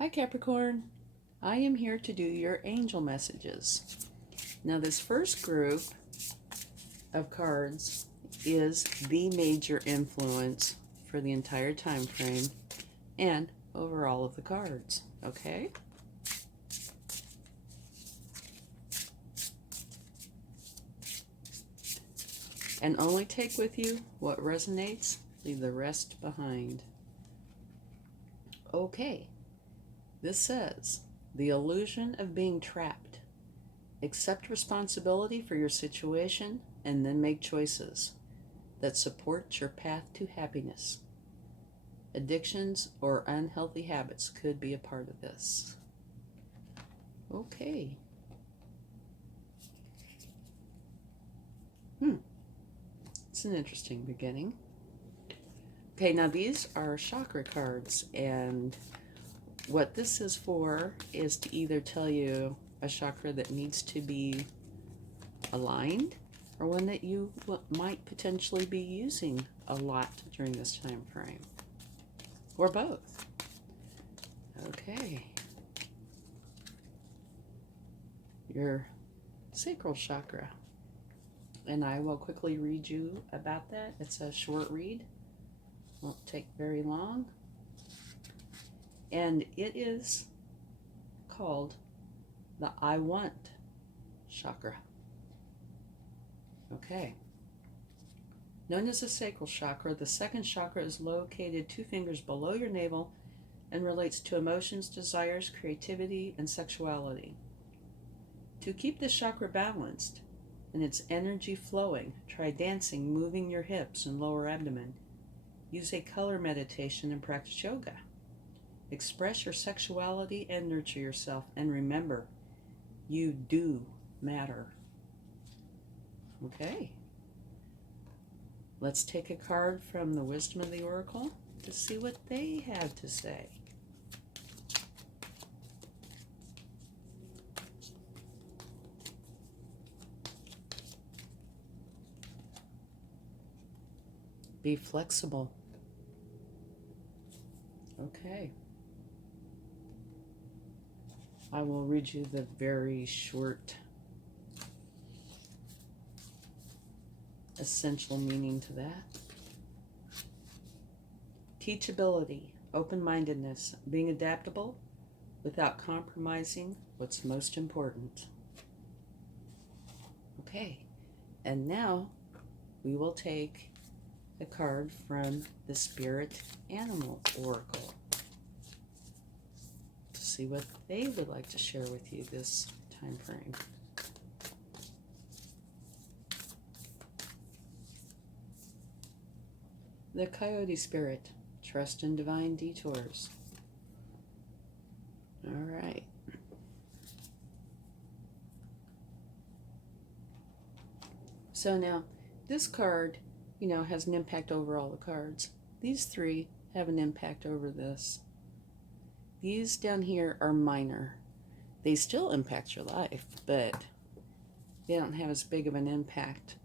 Hi Capricorn, I am here to do your angel messages. Now this first group of cards is the major influence for the entire time frame and over all of the cards, okay? And only take with you what resonates, leave the rest behind. Okay. This says, the illusion of being trapped. Accept responsibility for your situation and then make choices that support your path to happiness. Addictions or unhealthy habits could be a part of this. Okay. It's an interesting beginning. Okay, now these are chakra cards, and what this is for is to either tell you a chakra that needs to be aligned or one that you might potentially be using a lot during this time frame, or both. Okay. Your sacral chakra. And I will quickly read you about that. It's a short read. Won't take very long. And it is called the I Want chakra. Okay. Known as the sacral chakra, the second chakra is located 2 fingers below your navel and relates to emotions, desires, creativity, and sexuality. To keep this chakra balanced and its energy flowing, try dancing, moving your hips and lower abdomen. Use a color meditation and practice yoga. Express your sexuality and nurture yourself. And remember, you do matter. Okay. Let's take a card from the Wisdom of the Oracle to see what they have to say. Be flexible. Okay. I will read you the very short essential meaning to that. Teachability, open-mindedness, being adaptable without compromising what's most important. Okay, and now we will take a card from the Spirit Animal Oracle to see what they would like to share with you this time frame. The Coyote Spirit, trust in divine detours. All right. So now, this card, has an impact over all the cards. These 3 have an impact over this. These down here are minor. They still impact your life, but they don't have as big of an impact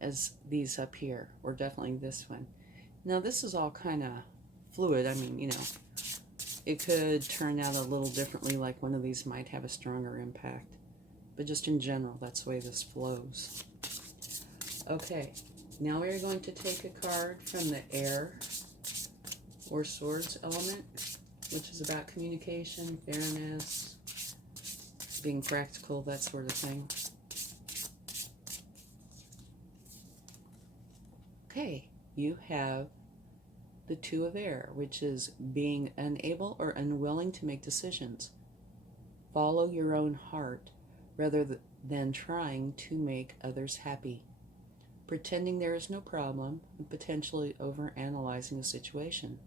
as these up here, or definitely this one. Now, this is all kind of fluid. I mean, it could turn out a little differently, like one of these might have a stronger impact. But just in general, that's the way this flows. Okay, now we're going to take a card from the air or swords element, which is about communication, fairness, being practical, that sort of thing. Okay, you have the 2 of air, which is being unable or unwilling to make decisions. Follow your own heart rather than trying to make others happy. Pretending there is no problem and potentially overanalyzing a situation.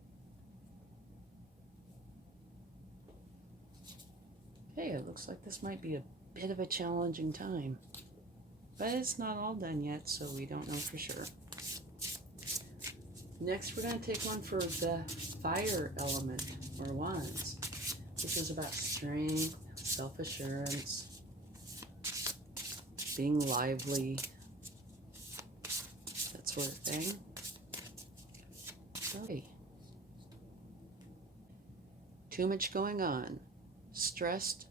Okay, it looks like this might be a bit of a challenging time, but it's not all done yet, so we don't know for sure. Next, we're going to take one for the fire element, or wands, which is about strength, self-assurance, being lively, that sort of thing. Okay. Too much going on. Stressed,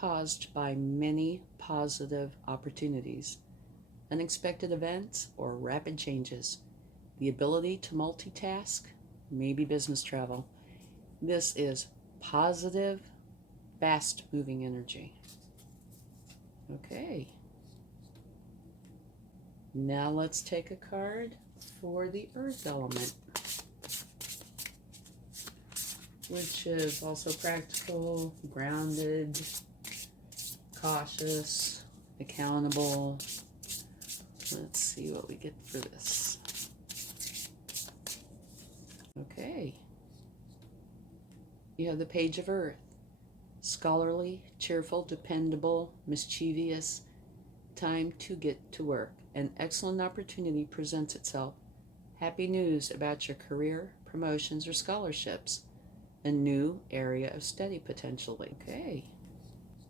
caused by many positive opportunities, unexpected events, or rapid changes. The ability to multitask, maybe business travel. This is positive, fast moving energy. Okay. Now let's take a card for the earth element, which is also practical, grounded, cautious, accountable. Let's see what we get for this. Okay. You have the Page of Earth. Scholarly, cheerful, dependable, mischievous. Time to get to work. An excellent opportunity presents itself. Happy news about your career, promotions, or scholarships. A new area of study potentially. Okay.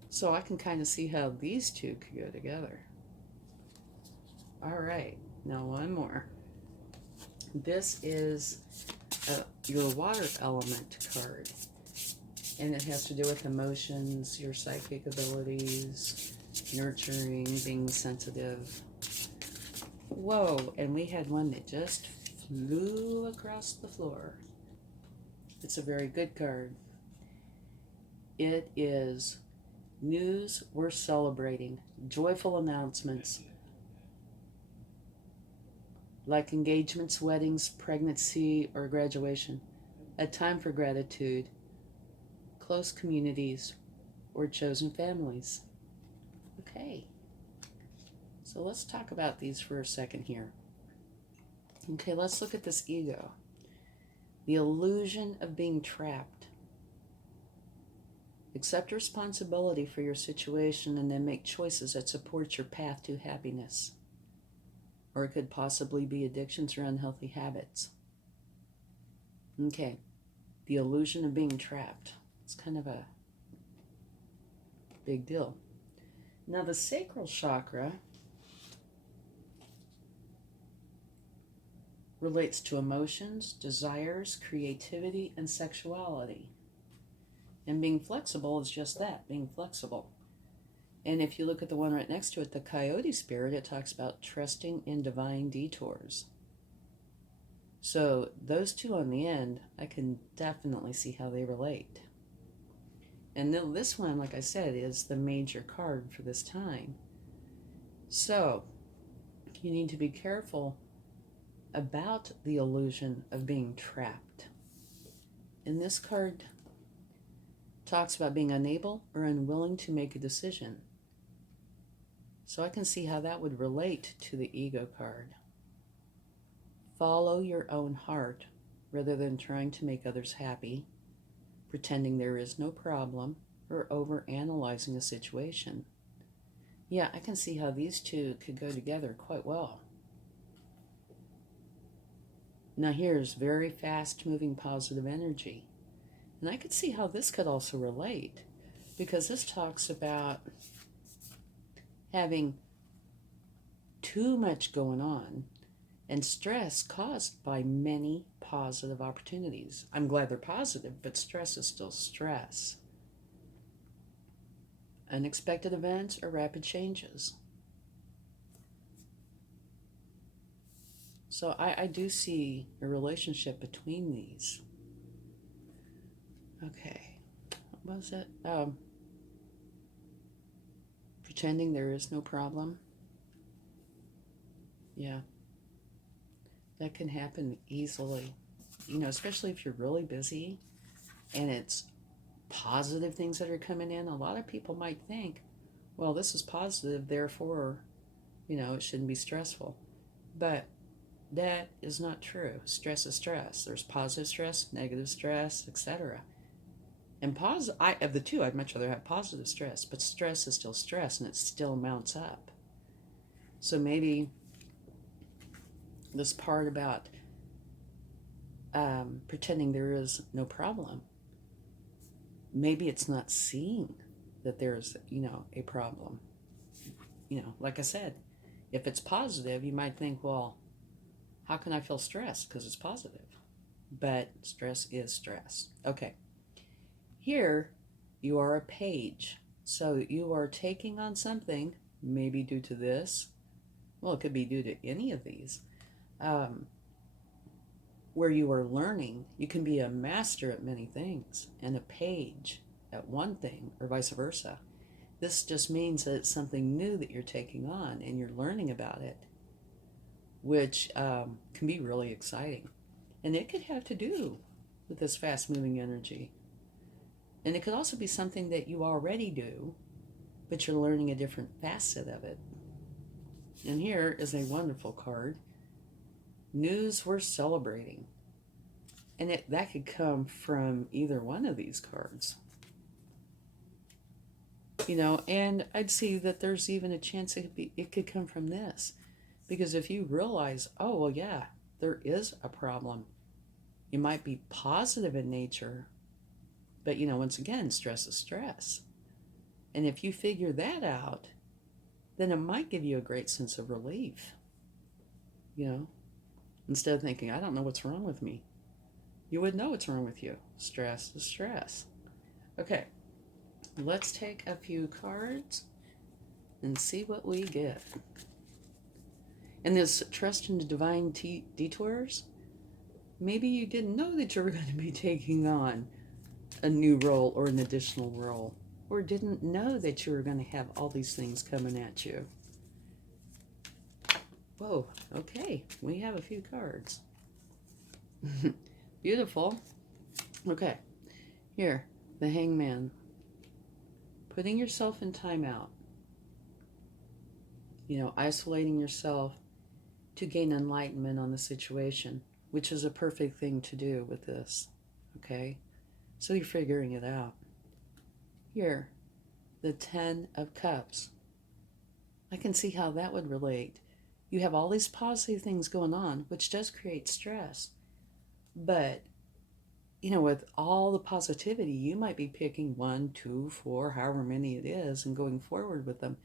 So I can kind of see how these two could go together. All right. Now one more. This is your water element card. And it has to do with emotions, your psychic abilities, nurturing, being sensitive. Whoa, and we had one that just flew across the floor. It's a very good card. It is news worth celebrating, joyful announcements, like engagements, weddings, pregnancy, or graduation. A time for gratitude, close communities, or chosen families. Okay. So let's talk about these for a second here. Okay, let's look at this ego. The illusion of being trapped. Accept responsibility for your situation and then make choices that support your path to happiness. Or it could possibly be addictions or unhealthy habits. Okay, the illusion of being trapped. It's kind of a big deal. Now the sacral chakra relates to emotions, desires, creativity, and sexuality. And being flexible is just that, being flexible. And if you look at the one right next to it, the coyote spirit, it talks about trusting in divine detours. So those two on the end, I can definitely see how they relate. And then this one, like I said, is the major card for this time. So you need to be careful about the illusion of being trapped. And this card talks about being unable or unwilling to make a decision. So I can see how that would relate to the ego card. Follow your own heart rather than trying to make others happy, pretending there is no problem, or over-analyzing a situation. Yeah, I can see how these two could go together quite well. Now here's very fast-moving positive energy. And I could see how this could also relate, because this talks about having too much going on and stress caused by many positive opportunities. I'm glad they're positive, but stress is still stress. Unexpected events or rapid changes. So I do see a relationship between these. Okay, what was it? Pretending there is no problem. Yeah, that can happen easily. You know, especially if you're really busy and it's positive things that are coming in. A lot of people might think, well, this is positive, therefore, you know, it shouldn't be stressful. But that is not true. Stress is stress. There's positive stress, negative stress, etc. And of the two, I'd much rather have positive stress, but stress is still stress and it still mounts up. So maybe this part about pretending there is no problem, maybe it's not seeing that there's, you know, a problem. You know, like I said, if it's positive, you might think, well, how can I feel stressed? Because it's positive. But stress is stress. Okay. Here, you are a page. So you are taking on something, maybe due to this. Well, it could be due to any of these. Where you are learning, you can be a master at many things and a page at one thing, or vice versa. This just means that it's something new that you're taking on and you're learning about it, which can be really exciting. And it could have to do with this fast moving energy. And it could also be something that you already do, but you're learning a different facet of it. And here is a wonderful card. News worth celebrating. And that could come from either one of these cards. You know, and I'd see that there's even a chance it could come from this. Because if you realize, oh, well, yeah, there is a problem. You might be positive in nature, but, you know, once again, stress is stress. And if you figure that out, then it might give you a great sense of relief. You know, instead of thinking, I don't know what's wrong with me. You would know what's wrong with you. Stress is stress. Okay, let's take a few cards and see what we get. And this trust in the divine detours, maybe you didn't know that you were going to be taking on a new role or an additional role, or didn't know that you were going to have all these things coming at you. Whoa, okay, we have a few cards. Beautiful. Okay, here, the Hangman. Putting yourself in timeout. You know, isolating yourself to gain enlightenment on the situation, which is a perfect thing to do with this, okay? So you're figuring it out. Here, the 10 of Cups. I can see how that would relate. You have all these positive things going on, which does create stress. But, you know, with all the positivity, you might be picking 1, 2, 4, however many it is, and going forward with them.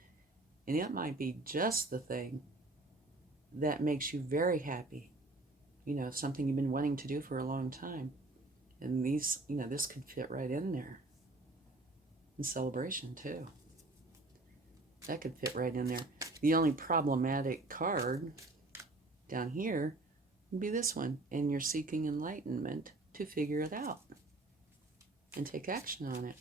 And it might be just the thing that makes you very happy. You know, something you've been wanting to do for a long time. And these, you know, this could fit right in there. And celebration, too. That could fit right in there. The only problematic card down here would be this one. And you're seeking enlightenment to figure it out and take action on it.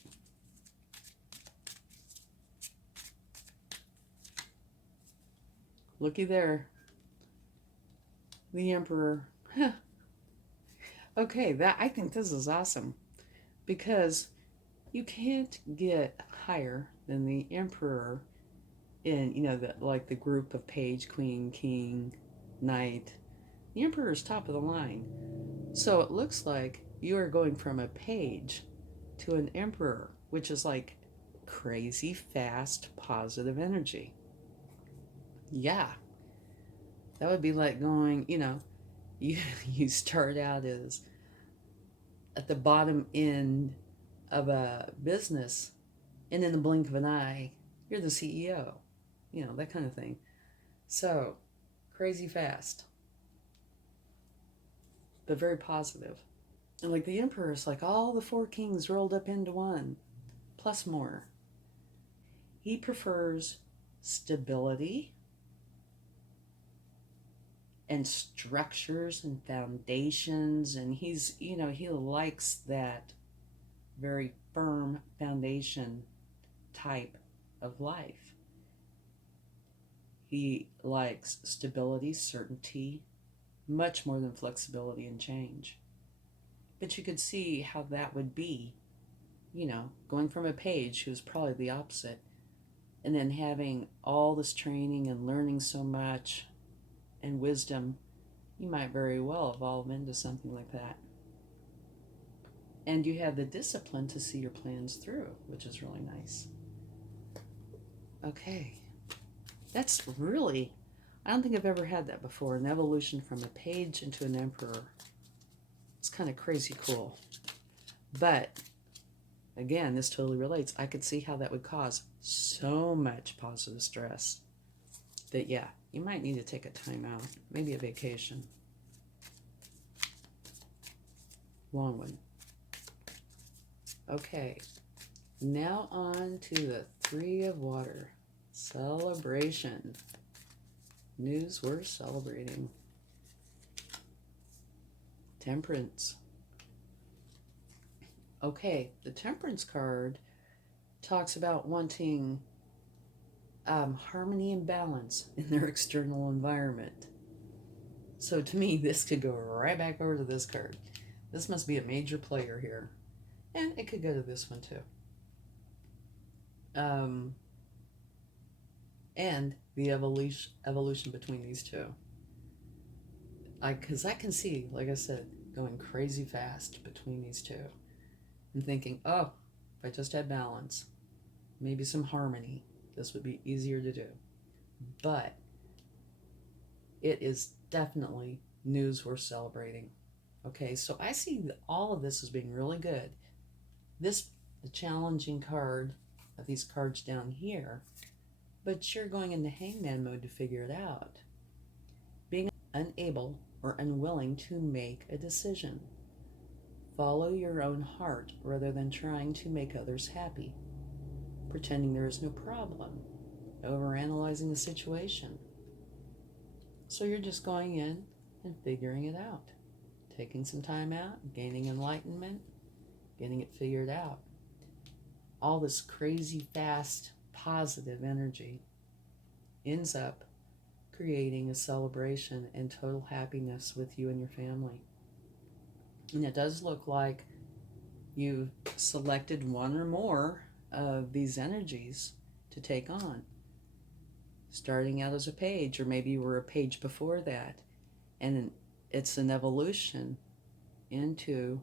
Looky there. The Emperor. Okay, I think this is awesome because you can't get higher than the Emperor in, you know, the group of Page, Queen, King, Knight. The Emperor is top of the line. So it looks like you are going from a page to an Emperor, which is like crazy fast positive energy. Yeah. That would be like going, you know, you start out as at the bottom end of a business, and in the blink of an eye, you're the CEO. You know, that kind of thing. So, crazy fast. But very positive. And like the Emperor is like all the 4 kings rolled up into one, plus more. He prefers stability and structures and foundations, and he's, you know, he likes that very firm foundation type of life. He likes stability, certainty, much more than flexibility and change. But you could see how that would be, you know, going from a page who's probably the opposite, and then having all this training and learning so much and wisdom, you might very well evolve into something like that. And you have the discipline to see your plans through, which is really nice. Okay. That's really, I don't think I've ever had that before, an evolution from a page into an Emperor. It's kind of crazy cool. But, again, this totally relates. I could see how that would cause so much positive stress that, yeah, you might need to take a time out, maybe a vacation. Long one. Okay, now on to the Three of Water. Celebration. News worth celebrating. Temperance. Okay, the Temperance card talks about wanting harmony and balance in their external environment. So to me, this could go right back over to this card. This must be a major player here. And it could go to this one too. And the evolution between these two. Because I can see, like I said, going crazy fast between these two. And thinking, oh, if I just had balance, maybe some harmony, this would be easier to do. But it is definitely news worth celebrating. Okay, so I see all of this as being really good. The challenging card of these cards down here, but you're going into hangman mode to figure it out. Being unable or unwilling to make a decision. Follow your own heart rather than trying to make others happy. Pretending there is no problem. Overanalyzing the situation. So you're just going in and figuring it out. Taking some time out, gaining enlightenment, getting it figured out. All this crazy, fast, positive energy ends up creating a celebration and total happiness with you and your family. And it does look like you've selected one or more of these energies to take on. Starting out as a page, or maybe you were a page before that, and it's an evolution into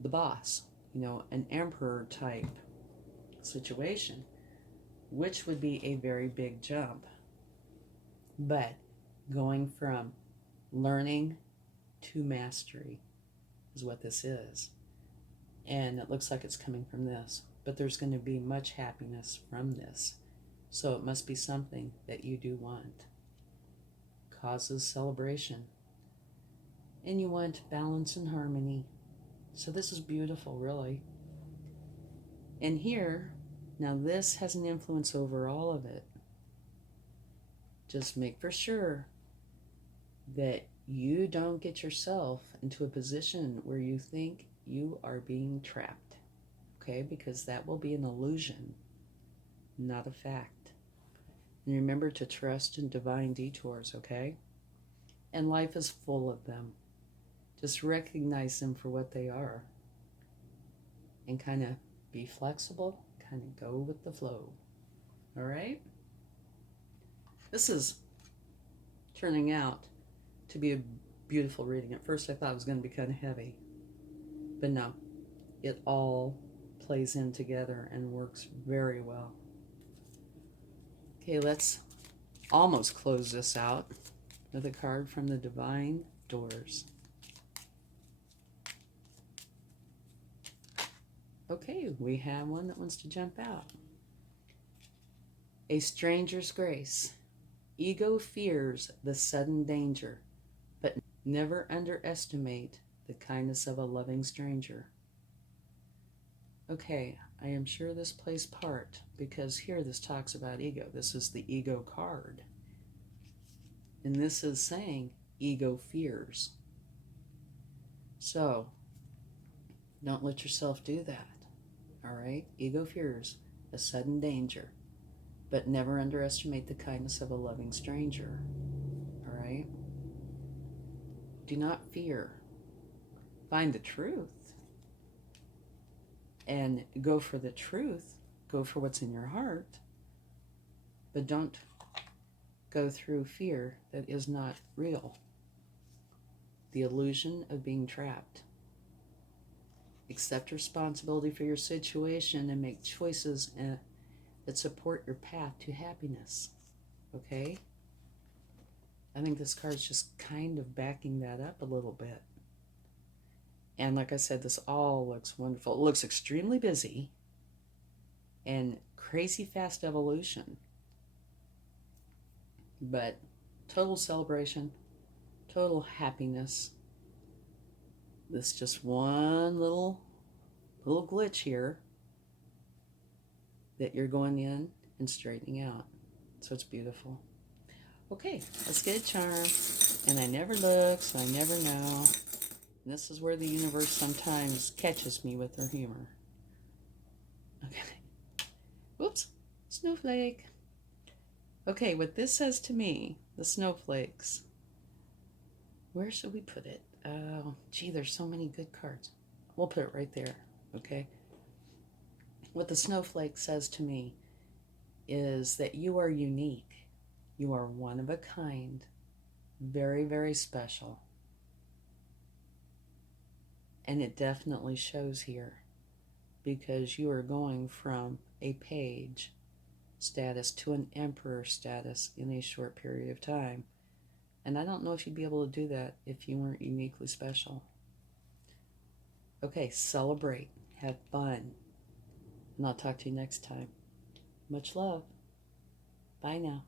the boss, an emperor type situation, which would be a very big jump. But going from learning to mastery is what this is. And it looks like it's coming from this, but there's going to be much happiness from this. So it must be something that you do want. Causes celebration. And you want balance and harmony. So this is beautiful, really. And here, now this has an influence over all of it. Just make for sure that you don't get yourself into a position where you think you are being trapped. Okay? Because that will be an illusion, not a fact. And remember to trust in divine detours, okay? And life is full of them. Just recognize them for what they are. And kind of be flexible, kind of go with the flow. All right? This is turning out to be a beautiful reading. At first I thought it was going to be kind of heavy. But no, it all plays in together and works very well. Okay, let's almost close this out with a card from the Divine Doors. Okay, we have one that wants to jump out. A stranger's grace. Ego fears the sudden danger, but never underestimate the kindness of a loving stranger. Okay, I am sure this plays part, because here this talks about ego. This is the ego card. And this is saying ego fears. So, don't let yourself do that. All right? Ego fears a sudden danger, but never underestimate the kindness of a loving stranger. All right? Do not fear. Find the truth. And go for the truth. Go for what's in your heart. But don't go through fear that is not real. The illusion of being trapped. Accept responsibility for your situation and make choices that support your path to happiness. Okay? I think this card's just kind of backing that up a little bit. And like I said, this all looks wonderful. It looks extremely busy and crazy fast evolution. But total celebration, total happiness. This just one little little glitch here that you're going in and straightening out. So it's beautiful. Okay, let's get a charm. And I never look, so I never know. And this is where the universe sometimes catches me with their humor. Okay. Whoops. Snowflake. Okay, what this says to me, the snowflakes. Where should we put it? Oh, gee, there's so many good cards. We'll put it right there, okay? What the snowflake says to me is that you are unique. You are one of a kind. Very, very special. And it definitely shows here because you are going from a page status to an emperor status in a short period of time. And I don't know if you'd be able to do that if you weren't uniquely special. Okay, celebrate. Have fun. And I'll talk to you next time. Much love. Bye now.